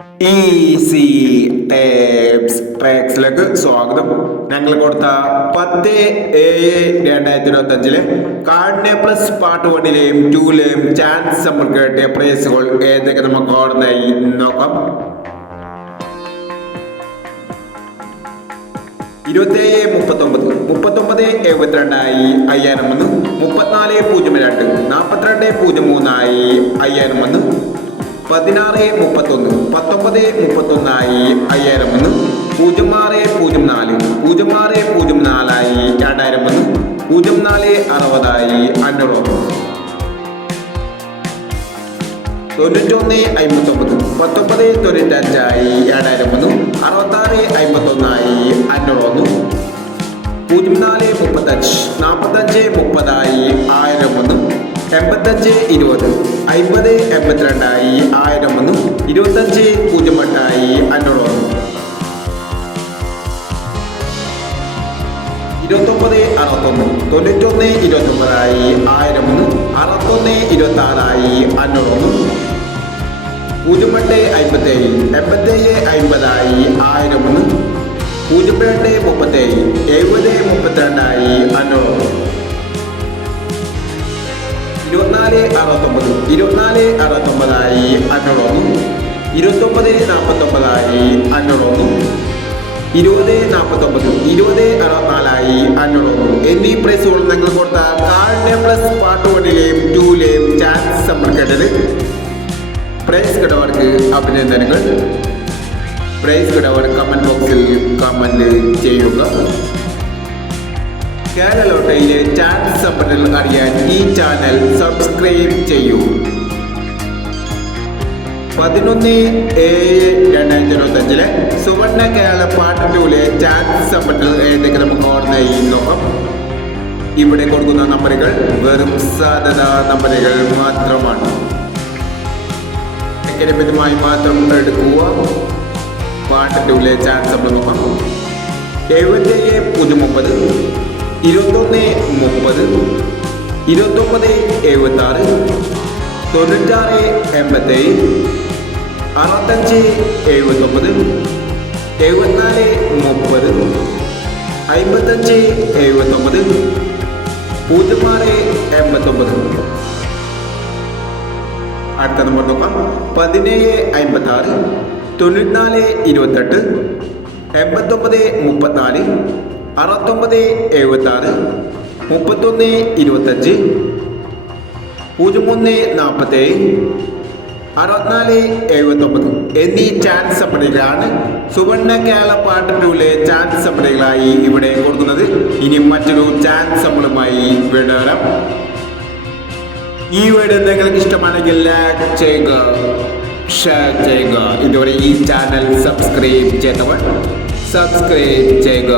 Easy tapes ട്രാക്സിലേക്ക് സ്വാഗതം. ഞങ്ങൾ കൊടുത്ത 10/7/2025 കാർഡിനെ പ്ലസ് പാർട്ട് 1ലെയും 2ലെയും ചാൻസ് നമ്മൾ കേട്ടിയ പ്രൈസുകൾ ഏതൊക്കെ നമുക്ക് ഓർമ്മയായി നോക്കാം. 27/39 72,000 34/02 42/03 5,000 16/31 19/31 5,000 06/04 06/04 2,000 04/60 500 91/59 19/95 7,000 66/51 501 04/35 45/30 1,001 85/20 50/82 1,001 25/08 500 29/61 91/29 1,001 61/26 500 08/57 87/50 1,001 08/37 70/32 500 24/69 24/69 500 29/49 500 20/49 20/64 500 എന്നീ പ്രൈസുകൾ നിങ്ങൾ കൊടുത്ത കാർഡിനെ പ്ലസ് പാർട്ട് 1ലെയും 2ലെയും ചാൻസ് നമ്മൾ കേട്ടത്. പ്രൈസ് കിട്ടവർക്ക് അഭിനന്ദനങ്ങൾ. പ്രൈസ് കിട്ടവർ കമന്റ് ബോക്സിൽ കമന്റ് ചെയ്യുക. കേരള ലോട്ടറിയിലെ ചാൻസ് സമ്പന്നൽ അറിയാൻ ഈ ചാനൽ സബ്സ്ക്രൈബ് ചെയ്യൂ. 11/7/2025 സുവർണ കേരള പാർട്ട് 2ലെ ചാൻസ് സമ്പന്നൽ ഏതൊക്കെ നമുക്ക് ഓർമ്മയായി നോക്കാം. ഇവിടെ കൊടുക്കുന്ന നമ്പറുകൾ വെറും സാധ്യതാ നമ്പറുകൾ മാത്രമാണ്. എക്കനമികമായി മാത്രം എടുക്കുക. പാർട്ട് 2ലെ ചാൻസ് നമ്മൾ നോക്കാം. 77/09 21/30 29/76 96/87 65/79 74/30 55/79 06/89. അടുത്ത നമ്പർ നോക്കാം. 17/56 94/28 89/34 69/76 31/25 01/47 64/79 എന്നീ ചാൻസ് സമ്മതികളാണ് സുവർണ കേരള പാർട്ട് 2ലെ ചാൻസ് സമ്മതികളായി ഇവിടെ കൊടുക്കുന്നത്. ഇനി മറ്റൊരു ചാൻസ് സമ്മതമായി വിടാം. ഈ വീഡിയോ നിങ്ങൾക്ക് ഇഷ്ടമാണെങ്കിൽ ലൈക്ക് ചെയ്യുക, ഷെയർ ചെയ്യുക. ഇതുവരെ ഈ ചാനൽ സബ്സ്ക്രൈബ് ചെയ്തവർ സബ്സ്ക്രൈബ് ചെയ്യുക.